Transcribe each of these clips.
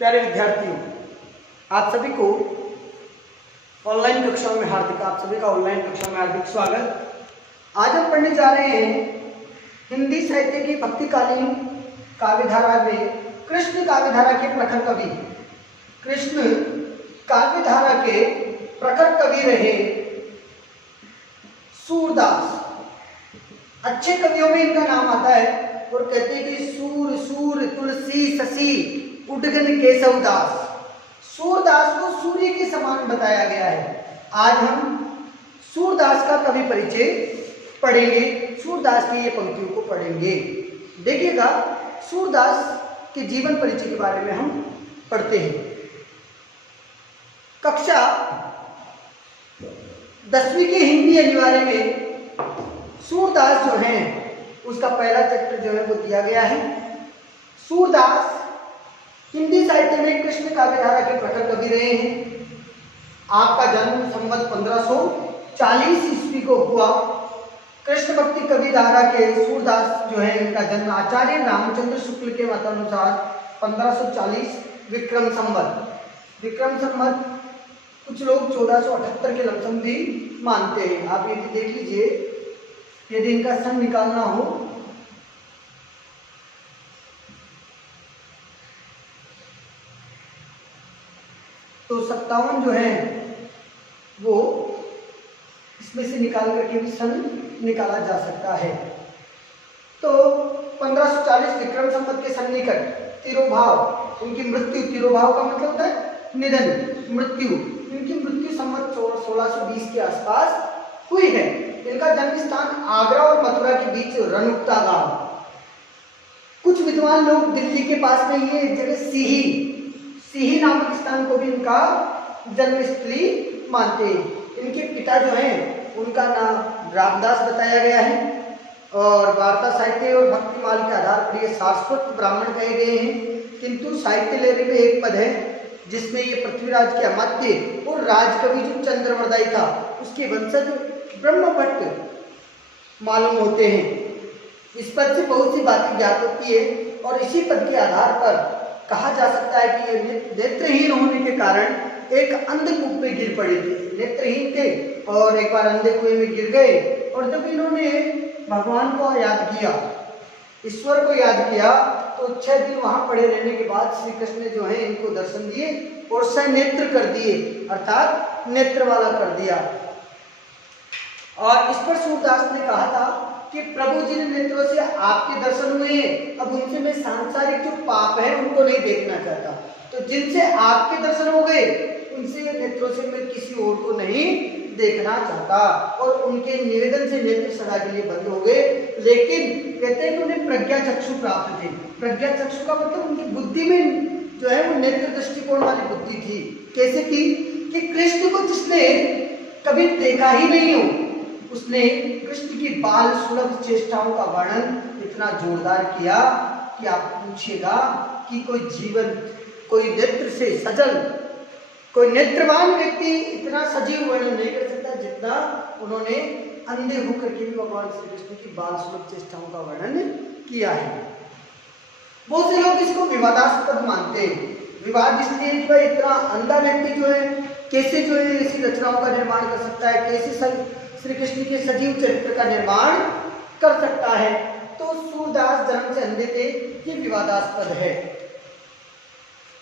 प्यारे विद्यार्थियों, आप सभी को ऑनलाइन कक्षाओं में हार्दिक स्वागत। आज हम पढ़ने जा रहे हैं हिंदी साहित्य की भक्तिकालीन काव्यधारा में कृष्ण काव्यधारा के प्रखर कवि, कृष्ण काव्यधारा के प्रखर कवि रहे सूरदास। अच्छे कवियों में इनका नाम आता है और कहते हैं कि सूर सूर तुलसी शशि उडगन केशवदास। सूरदास को सूर्य के समान बताया गया है। आज हम सूरदास का कवि परिचय पढ़ेंगे, सूरदास की ये पंक्तियों को पढ़ेंगे। देखिएगा, सूरदास के जीवन परिचय के बारे में हम पढ़ते हैं। कक्षा 10वीं के हिंदी अनिवार्य में सूरदास जो है उसका पहला चैप्टर जो है वो दिया गया है। सूरदास हिंदी साहित्य में कृष्ण काव्यधारा के प्रखर कवि रहे हैं। आपका जन्म संवत 1540 ईस्वी को हुआ। कृष्ण भक्ति कविधारा के सूरदास जो है इनका जन्म आचार्य रामचंद्र शुक्ल के मतानुसार 1540 विक्रम संवत कुछ लोग 1478 के लमसम भी मानते हैं। आप ये भी देख लीजिए, यदि इनका सन निकालना हो तो 57 जो है वो इसमें से निकाल करके भी सन निकाला जा सकता है। तो 1540 विक्रम संवत के सन्निकट तिरोभाव, उनकी मृत्यु, तिरोभाव का मतलब होता है निधन, मृत्यु। इनकी मृत्यु संवत 1620 के आसपास हुई है। इनका जन्म स्थान आगरा और मथुरा के बीच रनुक्ता गांव। कुछ विद्वान लोग दिल्ली के पास में ही एक जगह सीही नामक स्थान को भी इनका जन्मस्थली मानते हैं। इनके पिता जो हैं उनका नाम रामदास बताया गया है और वार्ता साहित्य और भक्तिमाल के आधार पर ये सारस्वत ब्राह्मण कहे गए हैं। किंतु साहित्य लेने में एक पद है जिसमें ये पृथ्वीराज के अमात्य और राजकवि जो चंद्रवरदाई था उसके वंशज ब्रह्मभट्ट मालूम होते हैं। इस पद से बहुत सी बातें ज्ञात होती है और इसी पद के आधार पर कहा जा सकता है कि ये नेत्रहीन होने के कारण एक अंधे कूप में गिर पड़े थे। नेत्रहीन थे और एक बार अंधे कुएं में गिर गए और जब इन्होंने भगवान को याद किया, ईश्वर को याद किया, तो 6 दिन वहां पड़े रहने के बाद श्री कृष्ण ने जो है इनको दर्शन दिए और सनेत्र कर दिए, अर्थात नेत्र वाला कर दिया। और इस पर सूरदास ने कहा था कि प्रभु जिन नेत्रों से आपके दर्शन हुए हैं, अब उनसे मैं सांसारिक जो पाप है उनको नहीं देखना चाहता। तो जिनसे आपके दर्शन हो गए उनसे नेत्रों से मैं किसी और को नहीं देखना चाहता। और उनके निवेदन से नेत्र सदा के लिए बंद हो गए। लेकिन कहते हैं कि उन्हें प्रज्ञा चक्षु प्राप्त थे। प्रज्ञा चक्षु का मतलब उनकी बुद्धि में जो है वो नेत्र दृष्टिकोण वाली बुद्धि थी। कैसे थी कि कृष्ण को जिसने कभी देखा ही नहीं हो उसने कृष्ण की बाल सुलभ चेष्टाओं का वर्णन इतना जोरदार किया कि आप पूछिएगा कि कोई नेत्र से सजल, कोई नेत्रवान व्यक्ति इतना सजीव वर्णन नहीं कर सकता जितना उन्होंने अंधे होकर के भी भगवान श्री कृष्ण की बाल सुलभ चेष्टाओं का वर्णन किया है। बहुत से लोग इसको विवादास्पद मानते हैं। विवाद इसलिए कि भाई इतना अंधा व्यक्ति जो है कैसे जो है ऐसी रचनाओं का निर्माण कर सकता है, कैसे श्री कृष्ण के सजीव चरित्र का निर्माण कर सकता है। तो सूरदास जन्म से अंधे थे, ये विवादास्पद है।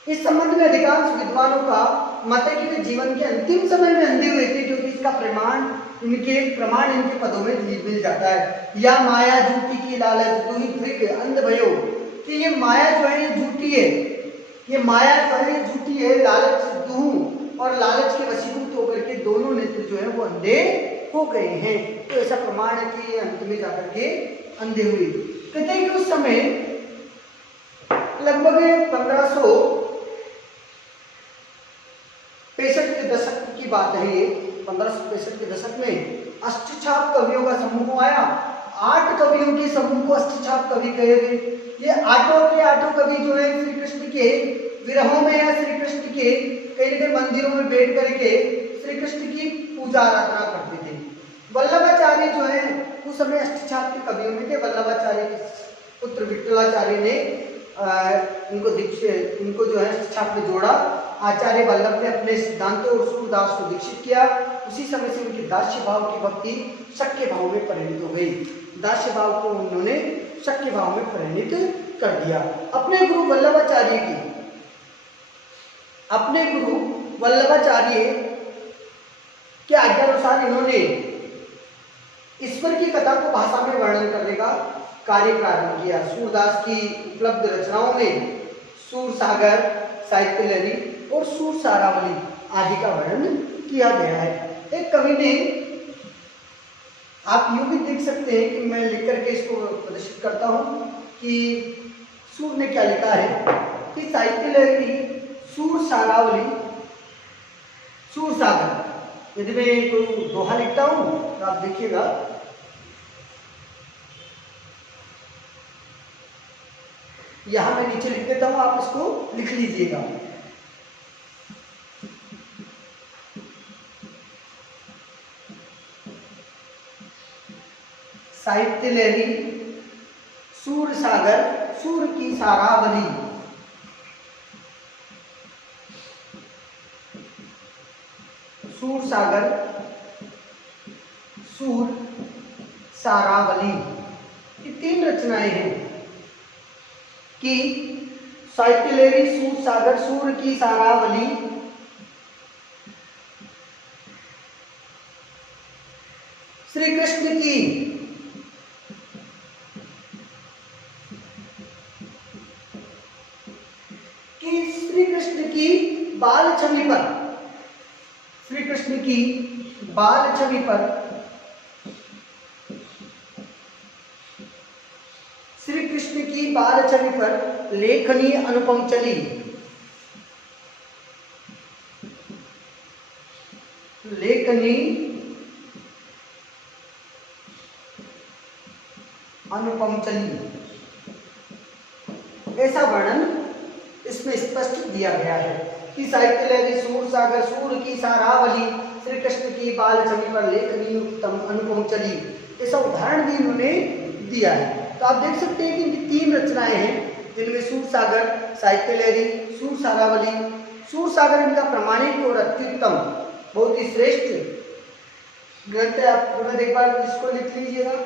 इस संबंध में अधिकांश विद्वानों का मत है कि वे जीवन के अंतिम समय में अंधे हुए थे, क्योंकि इसका प्रमाण इनके पदों में मिल जाता है। या माया झूठी की लालच दुहि ध्रिक अंध भयो, कि ये माया जो है ये झूठी है, ये माया जो है झूठी है, लालच दुहु और लालच के वशीभूत होकर के दोनों नेत्र जो है वो अंधे हो गए हैं। तो ऐसा प्रमाण है कि ये अंत में जाकर के अंधे हुए। कहते हैं कि उस समय लगभग 1565 के दशक की बात है। ये 1565 के दशक में अष्टछाप कवियों का समूह आया। 8 कवियों के समूह को अष्टछाप कवि कहे गए। ये आठों कवि जो है श्री कृष्ण के विरहों में या श्री कृष्ण के कई मंदिरों में बैठ करके श्री कृष्ण की पूजा आराधना करते थे। वल्लभाचार्य जो है उस समय अष्टछाप के कवियों में थे। वल्लभाचार्य के पुत्र विठलाचार्य ने इनको जो है शिक्षा में जोड़ा। आचार्य वल्लभ ने अपने सिद्धांतों और सूरदास को दीक्षित किया। उसी समय से उनकी दास्य भाव की भक्ति शक्य भाव में परिणित हो गई। दास्य भाव को उन्होंने शक्य भाव में परिणित कर दिया। अपने गुरु वल्लभाचार्य के आज्ञानुसार इन्होंने ईश्वर की कथा को भाषा में वर्णन करने का कार्य प्रारंभ किया। सूरदास की उपलब्ध रचनाओं में सूरसागर, साहित्य लहरी और सूरसारावली आदि का वर्णन किया गया है। एक कवि ने, आप यूं भी देख सकते हैं कि मैं लिख करके इसको प्रदर्शित करता हूं कि सूर ने क्या लिखा है कि साहित्य लहरी, सूरसारावली, सूरसागर। यदि मैं कोई दोहा लिखता हूं तो आप देखिएगा, यहां मैं नीचे लिख देता हूं, आप इसको लिख लीजिएगा। साहित्य लहरी, सूरसागर, सूर की सारावली, सूरसागर, सूर, सारावली, ये 3 रचनाएं हैं कि साहित्य लहरी, सूरसागर, सूर की सारावली श्री कृष्ण की बाल छवि पर, श्री कृष्ण की बाल छवि पर, श्री कृष्ण की बाल छवि पर लेखनी अनुपम चली, लेखनी अनुपम चली, ऐसा वर्णन इसमें स्पष्ट दिया गया है कि साहित्य लहरी, सूरसागर, सूर की सारावली श्री कृष्ण की बाल छवि पर लेखनी उत्तम अनुपम चली, ऐसा उदाहरण भी उन्होंने दिया है। तो आप देख सकते हैं कि इनकी 3 रचनाएं हैं जिनमें सूरसागर, साहित्य लहरी, सूर सारावली। सूरसागर इनका प्रामाणिक और अत्युत्तम, बहुत ही श्रेष्ठ ग्रंथ है। आप एक बार इसको लिख लीजिएगा,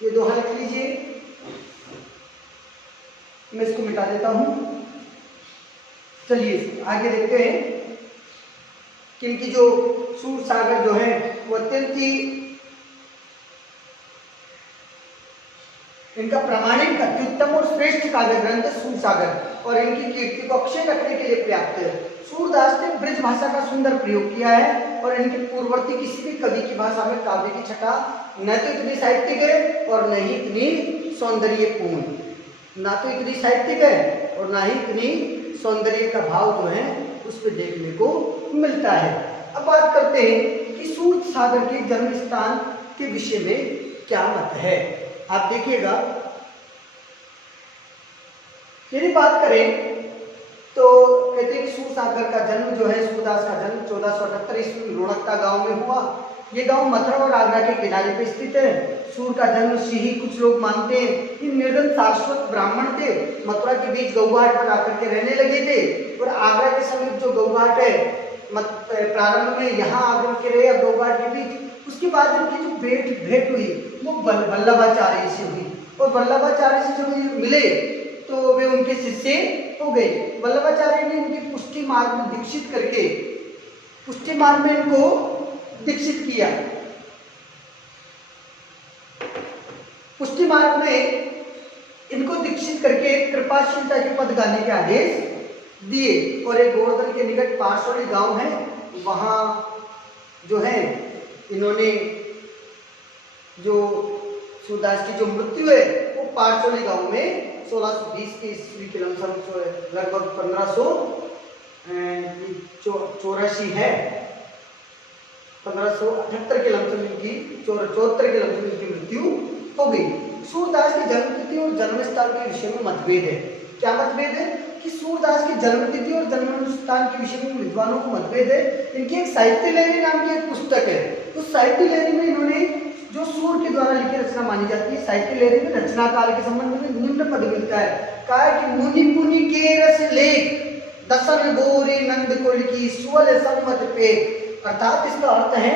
ये दोहा लिख लीजिए, मैं इसको मिटा देता हूं। चलिए आगे देखते हैं कि इनकी जो सूरसागर जो है वो अत्यंत ही इनका प्रामाणिक, अत्युत्तम और श्रेष्ठ काव्य ग्रंथ सूरसागर और इनकी कीर्ति को अक्षय रखने के लिए पर्याप्त है। सूरदास ने ब्रज भाषा का सुंदर प्रयोग किया है और इनके पूर्ववर्ती किसी भी कवि की भाषा में काव्य की छटा न तो इतनी साहित्यिक है और न ही इतनी सौंदर्यपूर्ण, ना तो इतनी साहित्यिक है और ना ही इतनी सौंदर्य का भाव जो है उस पर देखने को मिलता है। अब बात करते हैं कि सूरसागर के जन्म स्थान के विषय में क्या मत है। आप देखिएगा, यदि बात करें तो कहते हैं कि सूरसागर का जन्म जो है, सूरदास का जन्म 1478 ईस्वी में लोणकता गांव में हुआ। ये गांव मथुरा और आगरा के किनारे पे स्थित है। सूर का जन्म से ही कुछ लोग मानते हैं। ये निर्धन शाश्वत ब्राह्मण थे, मथुरा के बीच गौघाट पर आकर के रहने लगे थे और आगरा के समीप जो गौघाट है, प्रारंभ में यहाँ आकर के रहे गौघाट के बीच। उसके बाद इनकी जो भेंट हुई वो वल्लभाचार्य से हुई और वल्लभाचार्य से जब मिले तो वे उनके शिष्य हो गए। वल्लभाचार्य ने इनकी पुष्टि मार्ग में दीक्षित करके पुष्टि मार्ग में इनको दीक्षित किया। पुष्टि मार्ग में इनको दीक्षित करके कृपाशीलता के पद गाने के आदेश दिए और एक गोवर्धन के निकट पार्श्वली गांव है, वहां जो है इन्होंने जो सूरदास की जो मृत्यु है वो पार्श्वली गांव में 1620 के ईस्वी के लगभग 1584 है, 1578 के लमसम की 74 के लमसम की मृत्यु हो गई। सूरदास की जन्मतिथि और जन्म स्थान के विषय में मतभेद है। क्या मतभेद है कि सूरदास की जन्मतिथि और जन्म स्थान के विषय में विद्वानों को मतभेद है। इनकी एक साहित्य लहरी नाम की एक पुस्तक है, उस साहित्य लहरी में इन्होंने जो सूर के द्वारा लिखी रचना मानी जाती है। साहित्य लहरी में रचना काल के संबंध में निम्न पद मिलता है। कहा है कि मुनि पुनि के रस लेख दसन गोरे नंद कुल की सुवल सम्मत पे, अर्थात इसका अर्थ है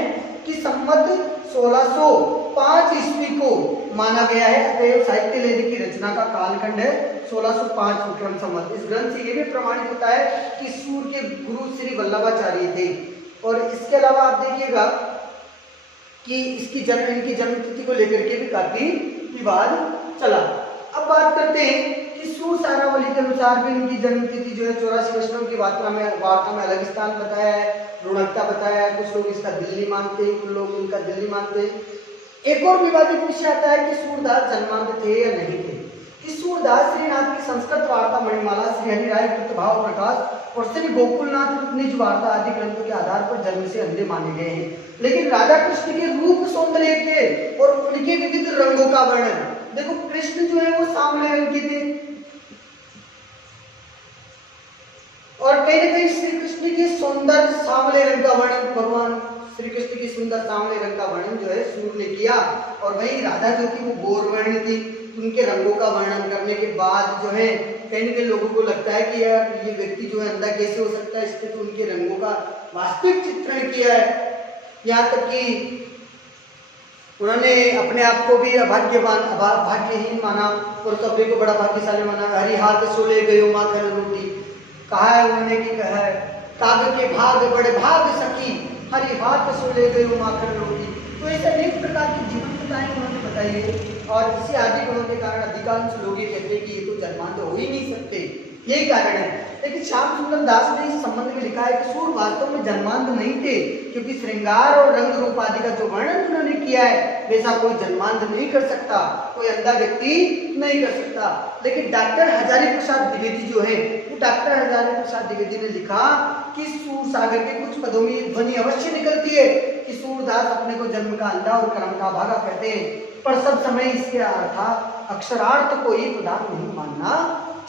कि सम्मत 1605 ईस्वी को माना गया है। अतएव साहित्य लहरी की रचना का कालखंड है 1605 विक्रम संवत। इस ग्रंथ से यह भी प्रमाणित होता है कि सूर के गुरु श्री वल्लभाचार्य थे। और इसके अलावा आप देखिएगा कि इनकी जन्म तिथि को लेकर के भी काफी विवाद चला। अब बात करते हैं कि सूर सारावली के अनुसार भी इनकी जन्म तिथि जो है 84 वैष्णव की वार्ता में अलग स्थान बताया है, ऋणकता बताया है। कुछ लोग इसका दिल्ली मानते हैं, कुछ लोग इनका दिल्ली मानते हैं। एक और विवादित विषय आता है कि सूरदास जन्मांध थे या नहीं थे। कि सूरदास श्रीनाथ की संस्कृत वार्ता मणिमाला, श्री हरिराय कृतभाव प्रकाश और श्री गोकुलनाथ निज वार्ता आदि ग्रंथों के आधार पर जन्म से अंधे माने गए हैं। लेकिन राधा कृष्ण के रूप सौंदर्य के और उनके विविध रंगों का वर्णन, देखो कृष्ण जो है वो सांवले रंग के थे और कहीं ना कहीं श्री कृष्ण के सुंदर सांवले रंग का वर्णन, भगवान श्री कृष्ण की सुंदर सांवले रंग का वर्णन जो है सूर ने किया। और वही राधा जो कि वो गोर वर्ण थी, उनके रंगों का वर्णन करने के बाद जो है कहीं ना कहीं लोगों को लगता है कि यार ये व्यक्ति जो है अंधा कैसे हो सकता है, इसने तो उनके रंगों का वास्तविक चित्रण किया है। यहाँ तक कि उन्होंने अपने आप को भी अभाग्यवान भाग्यहीन माना और कपड़े को बड़ा भाग्यशाली माना। हरि हाथ सोले गयो माखन रोटी, कहा है उन्होंने कि कहा है काग के भाग बड़े भाग सकी, हरि हाथ सोले गयो माखन रोटी। तो ऐसे अनेक प्रकार की जीवन कथाएं उन्होंने बताई है। और इसी आदि गुणों के कारण अधिकांश लोग ये कहते हैं कि ये तो जन्मांध हो ही नहीं सकते, यही कारण है। लेकिन श्याम सुंदर दास ने इस संबंध में लिखा है कि सूर वास्तव में जन्मांध नहीं थे, क्योंकि श्रृंगार और रंग रूप आदि का जो वर्णन उन्होंने किया है वैसा कोई जन्मांध नहीं कर सकता, कोई अंधा व्यक्ति नहीं कर सकता। लेकिन डॉक्टर हजारी प्रसाद द्विवेदी जो है, वो डॉक्टर हजारी प्रसाद द्विवेदी ने लिखा कि सूर सागर के कुछ पदों में ध्वनि अवश्य निकलती है कि सूरदास अपने को जन्म का अंधा और कर्म का भागा कहते हैं, पर सब समय इसके अर्थात अक्षरार्थ को ही प्रधान नहीं मानना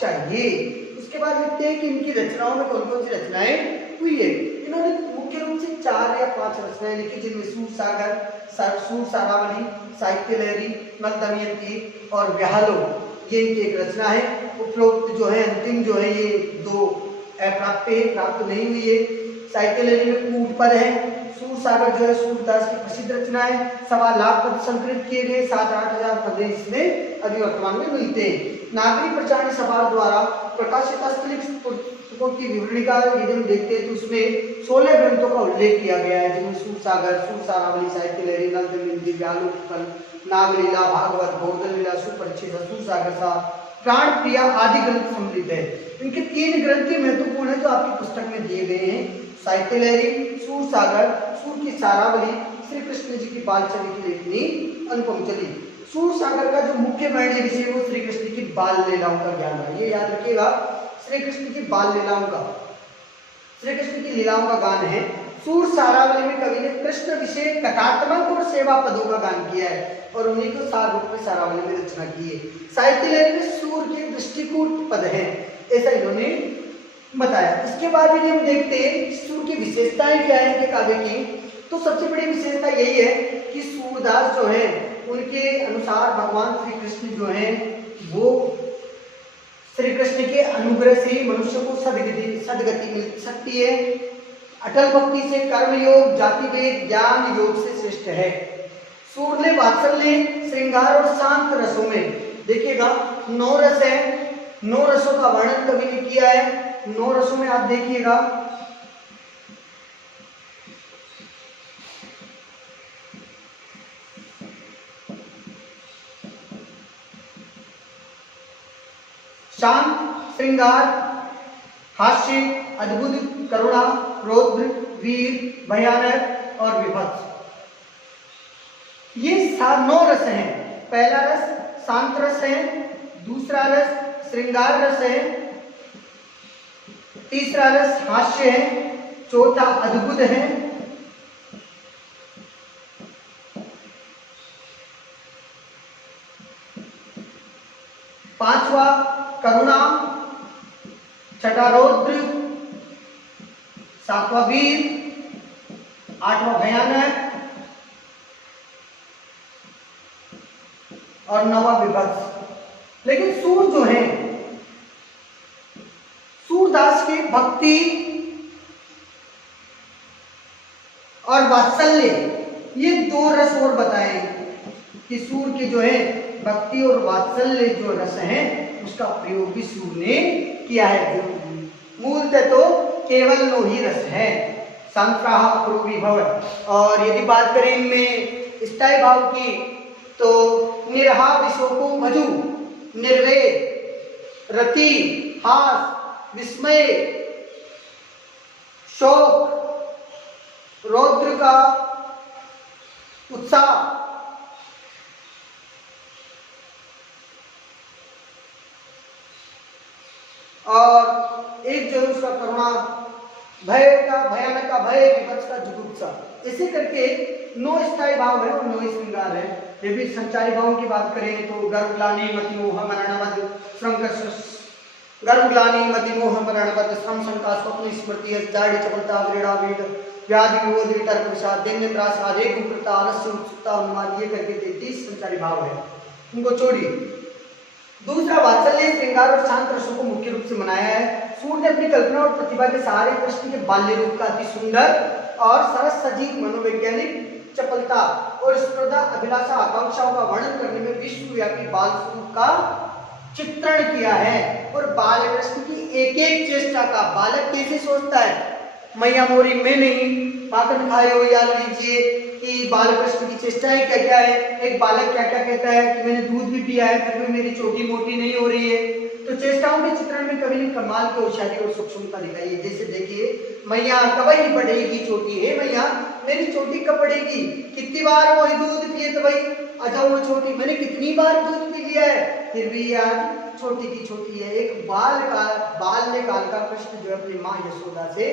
चाहिए। उसके बाद लिखते हैं कि इनकी रचनाओं में कौन कौन सी रचनाएं हुई है। इन्होंने मुख्य रूप से 4 या 5 रचनाएं लिखी, जिनमें सूर सागर, सूर सारावली, साहित्य लहरी, नल दमयंती और व्याहलो, ये इनकी एक रचना है। उपरोक्त जो है अंतिम जो है ये 2 अप्राप्य है, प्राप्त नहीं हुई है। साहित्य लहरी में कूट पद है। सूर सागर जो है सूरदास की प्रसिद्ध रचना है। 1.25 लाख पद संकलित किए गए, 7-8 हजार पद इसमें अभी वर्तमान में मिलते हैं। नागरिक प्रचार सभा द्वारा प्रकाशित हस्तलिखित पुस्तकों की विवरणिका यदि हम देखते हैं तो उसमें 16 ग्रंथों का उल्लेख किया गया है, जिनमें सूर सागर, सूर सारावली, साहित्य लहरी, नल दमयंती, व्यालो, नागलीला, भागवत, गोवर्धन लीला, सुपरिचित, सूर सागर सा, प्राण प्रिया आदि ग्रंथ सम्मिलित है। इनके 3 ग्रंथ ही महत्वपूर्ण है जो आपकी पुस्तक में दिए गए हैं। साहित्य लहरी, सूर सागर, सूर की सारावली, श्री कृष्ण जी की बाल चरित्र लेखनी, अनुपम चली। सूर सागर का जो मुख्य वर्णन विषय वो श्री कृष्ण की बाल लीलाओं का ज्ञान है, ये याद रखिएगा। श्री कृष्ण की बाल लीलाओं का, श्री कृष्ण की लीलाओं का गान है। सूर सारावली में कवि ने कृष्ण विषय कथात्मक और सेवा पदों का गान किया है और उन्हीं को सार रूप में सारावली में रचना की है। साहित्य लहरी में सूर के दृष्टिकूट पद है, ऐसा इन्होंने बताया। इसके बाद यदि हम देखते हैं सूर की विशेषताएं क्या है इनके काव्य की, तो सबसे बड़ी विशेषता यही है कि सूरदास जो है उनके अनुसार भगवान श्री कृष्ण जो है वो श्री कृष्ण के अनुग्रह से ही मनुष्य को सदगति मिल सकती है। अटल भक्ति से कर्म योग, जाति वेद, ज्ञान योग से श्रेष्ठ है। सूर ने वात्सल्य, श्रृंगार और शांत रसों में देखिएगा 9 रस है, 9 रसों का वर्णन कवि ने किया है। 9 रसों में आप देखिएगा शांत, श्रृंगार, हास्य, अद्भुत, करुणा, रौद्र, वीर, भयानक और विभत्स, ये 9 रस हैं। पहला रस शांत रस है, दूसरा रस श्रृंगार रस है, तीसरा रस हास्य है, चौथा अद्भुत है, पांचवा करुणा, छठा रौद्र, 7वां वीर, 8वां भयानक, और नवा विभत्स। लेकिन सूर जो है, सूरदास की भक्ति और वात्सल्य, ये दो रस और बताए कि सूर के जो है भक्ति और वात्सल्य जो रस है उसका प्रयोग भी सूर ने किया है। मूलतः तो केवल नो ही रस है, संक्राह अप्रूवी भव। और यदि बात करें इनमें स्थायी भाव की तो निरहा विशोको भजु, निर्वेद, रति, हास, विस्मय, शोक, रौद्र का उत्साह, और एक जो उसका करुणा, भय का भयानक का भय, विपक्ष का जुगुप्सा, इसे करके 9 स्थायी भाव है और 9 श्रृंगार है। ये भी संचारी भावों की बात करें तो गर्भग्लानि मतिमोह मरणवद श्रम गर्भग्लानि मतिमोह मरणवद श्रम शंका स्वप्न स्मृति दाढ़ी चपलता क्रीड़ा वेद व्याधि विरोध वितर्क विषाद दैन्य त्रास आधे कुप्रता आलस्य उत्सुकता अनुमान, ये करके 33 संचारी भाव है, उनको छोड़िए। दूसरा वात्सल्य, श्रृंगार और शांत रसों को मुख्य रूप से मनाया है। सूर ने अपनी कल्पना और प्रतिभा के सहारे कृष्ण के बाल्य रूप का अति सुंदर और सरस सजीव मनोवैज्ञानिक चपलता और स्पर्धा अभिलाषा आकांक्षाओं का वर्णन करने में विश्वव्यापी बाल स्वरूप का चित्रण किया है। और बाल कृष्ण की एक एक चेष्टा का बालक कैसे सोचता है, मैया मोरी में नहीं माखन खाए हो, याद लीजिए कि बाल कृष्ण की चेष्टाएं क्या क्या है। एक बालक क्या क्या कहता है कि मैंने दूध भी पिया है फिर भी मेरी चोटी मोटी नहीं हो रही है। तो चेष्टाओं के चित्रण में कवि ने कमाल की होशियारी और सूक्ष्मता दिखाई है। जैसे देखिए, मैया कब ही बढ़ेगी चोटी, है मैया मेरी चोटी कब बढ़ेगी, कितनी बार वो दूध पिए तो भाई अच्छा वो छोटी, मैंने कितनी बार दूध पी लिया है फिर भी यार छोटी की छोटी है। एक बाल्यकाल का कृष्ण जो अपनी माँ यशोदा से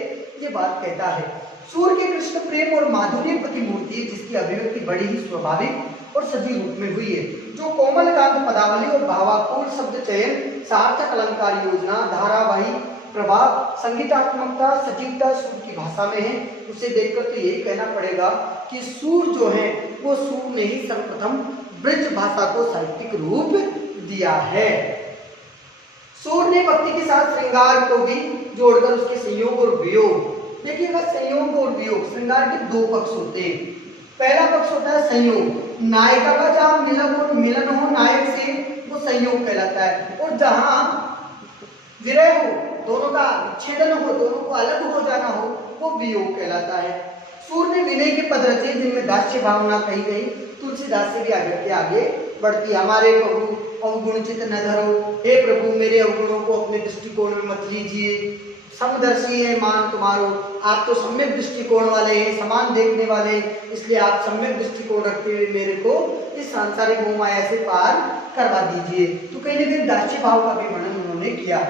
ये बात कहता है। सूर के कृष्ण प्रेम और माधुर्य प्रतिमूर्ति है जिसकी अभिव्यक्ति बड़ी ही स्वाभाविक और सजीव रूप में हुई है, जो कोमल कांत पदावली और भावापूर्ण शब्द चयन, सार्थक अलंकार योजना, धारावाही प्रभाव, संगीतात्मकता, सजीवता सूर की भाषा में है। उसे देखकर तो यही कहना पड़ेगा कि सूर जो है वो सूर ने ही सर्वप्रथम ब्रज भाषा को साहित्यिक रूप दिया है। सूर ने भक्ति के साथ श्रृंगार को भी जोड़कर उसके संयोग और वियोग, देखिएगा संयोग और वियोग, श्रृंगार के 2 पक्ष होते हैं। पहला पक्ष होता है संयोग, नायिका का जहाँ मिलन हो नायक से वो संयोग कहलाता है, और जहाँ विरह हो, दोनों का विच्छेदन हो, दोनों को अलग हो जाना हो, वो वियोग कहलाता है। सूर ने विनय के पद रचे जिनमें दास्य भावना कही गई। तुलसीदास से भी आगे बढ़ती, हमारे प्रभु अवगुण चित न धरो, हे प्रभु मेरे अवगुणों को अपने दृष्टिकोण में मत लीजिए, समदर्शी है मान तुम्हारो, आप तो सम्यक दृष्टिकोण वाले हैं, समान देखने वाले, इसलिए आप सम्यक दृष्टिकोण रखते हुए मेरे को इस सांसारिक मोह माया से पार करवा दीजिए। तो कहीं ना कहीं दास्य भाव का भी वर्णन उन्होंने किया।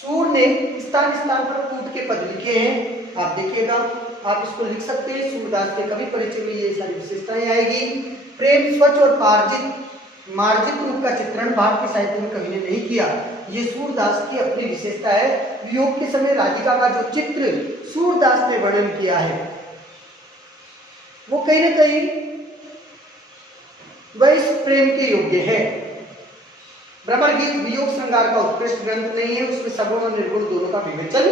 सूर ने स्थान स्थान पर कूट के पद लिखे हैं, आप देखिएगा, आप इसको लिख सकते हैं। सूरदास के कवि परिचय में ये सारी विशेषताएं आएगी। प्रेम स्वच्छ और मार्जित रूप का चित्रण भारतीय साहित्य में कवि ने नहीं किया, ये सूरदास की अपनी विशेषता है। वियोग के समय राधिका का जो चित्र सूरदास ने वर्णन किया है वो कहीं ना कहीं वह इस प्रेम के योग्य है। भ्रमर गीत वियोग श्रृंगार का उत्कृष्ट ग्रंथ नहीं है, उसमें सगुण और निर्गुण दोनों का विवेचन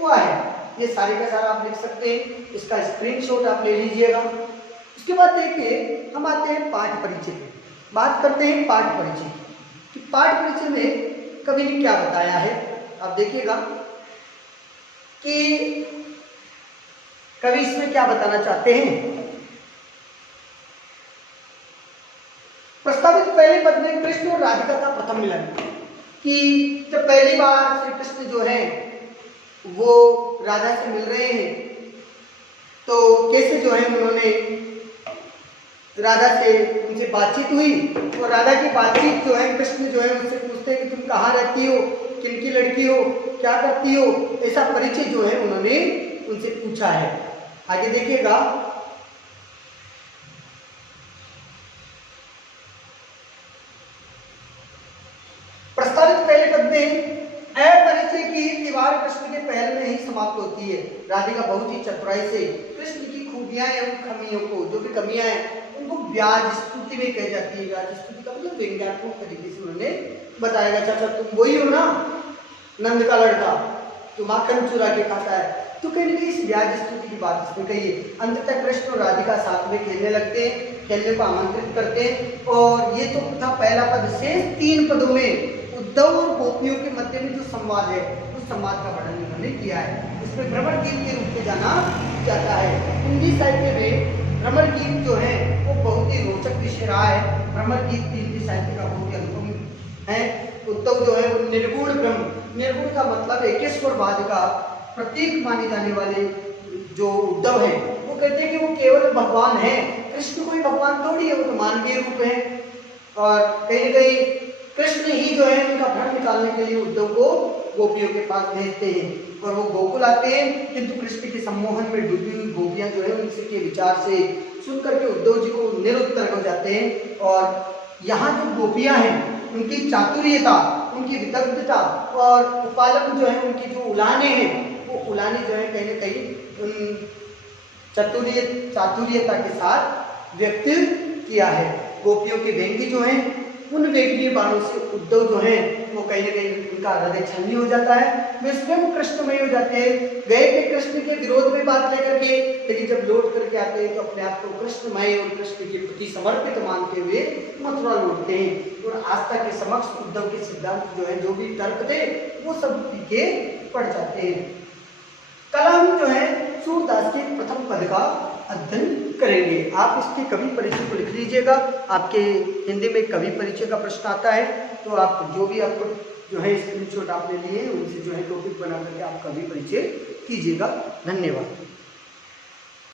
हुआ है। ये सारे का सारा आप लिख सकते हैं, इसका स्क्रीनशॉट आप ले लीजिएगा। उसके बाद देखिए हम आते हैं पाठ परिचय पे, बात करते हैं पाठ परिचय कि पाठ परिचय में कवि ने क्या बताया है। आप देखिएगा कि कवि इसमें क्या बताना चाहते हैं। प्रस्तावित पहले पद में कृष्ण और राधिका का प्रथम मिलन, कि जब पहली बार श्री कृष्ण जो है वो राधा से मिल रहे हैं तो कैसे जो है उन्होंने राधा से उनसे बातचीत हुई, और राधा की बातचीत जो है कृष्ण जो है उनसे पूछते हैं कि तुम कहाँ रहती हो, किनकी लड़की हो, क्या करती हो, ऐसा परिचय जो है उन्होंने उनसे पूछा है। आगे देखिएगा, प्रस्तावित पहले पद में अपरिचय की दीवार कृष्ण के पहल में ही समाप्त होती है। राधिका बहुत ही चतुराई से कृष्ण की खूबियां एवं खमियों को, जो भी कमियां हैं उनको व्याज स्तुति में कही जाती है। व्याज स्तुति का मतलब व्यंग्यात्मक तरीके से उन्होंने बताया। चाचा तुम वही हो ना नंद का लड़का जो माखन चुरा के खाता है। तो कहीं ना कहीं इस व्याज स्तुति की बात इसमें कही है। अंततः कृष्ण और राधिका साथ में खेलने लगते हैं, खेलने को आमंत्रित करते हैं। और ये तो था पहला पद। शेष 3 पदों में उद्धव और गोपियों के मध्य में जो संवाद है उस संवाद का वर्णन इन्होंने किया है। इसमें भ्रमर गीत के रूप में जाना जाता है। हिंदी साहित्य में भ्रमर गीत जो है वो बहुत ही रोचक विषय रहा है। भ्रमर गीत हिंदी साहित्य का बहुत ही अनुपम है। उद्धव जो है वो निर्गुण ब्रह्म, निर्गुण का मतलब एकेश्वरवाद का प्रतीक माने जाने वाले जो उद्धव है वो कहते हैं कि वो केवल भगवान है। कृष्ण कोई भगवान थोड़ी है, वो तो मानवीय रूप है। और कहीं ना कहीं कृष्ण ही जो है उनका भ्रम निकालने के लिए उद्धव को गोपियों के पास भेजते हैं और वो गोकुल आते हैं। किंतु कृष्ण के सम्मोहन में डूबी हुई गोपियां जो है उनसे के विचार से सुनकर के उद्धव जी को निरुत्तर हो जाते हैं। और यहाँ जो गोपियां हैं उनकी चातुर्यता, उनकी विदग्धता और उपालन जो है उनकी जो उलाने हैं वो उलाने जो है कहीं ना कहीं उन चातुर्यता के साथ व्यक्त किया है। गोपियों के व्यंग्य जो हैं उन व्यंग्य बाणों से उद्धव जो है वो कहीं ना कहीं उनका हृदय छलनी हो जाता है। वे स्वयं कृष्णमय हो जाते हैं। गए थे कृष्ण के विरोध में बात लेकर के, लेकिन जब लौट करके आते हैं तो अपने आप को कृष्णमय और कृष्ण के प्रति समर्पित मानते हुए मथुरा लौटते हैं। और आस्था के समक्ष उद्धव के सिद्धांत जो है, जो भी तर्क थे वो सब पीछे पड़ जाते हैं। कल हम जो है सूरदास के प्रथम पद का अध्ययन करेंगे। आप इसके कवि परिचय को लिख लीजिएगा। आपके हिंदी में कवि परिचय का प्रश्न आता है तो आप जो भी आपको जो है स्क्रीनशॉट आपने लिए उनसे जो है टॉपिक बना करके आप कवि परिचय कीजिएगा। धन्यवाद।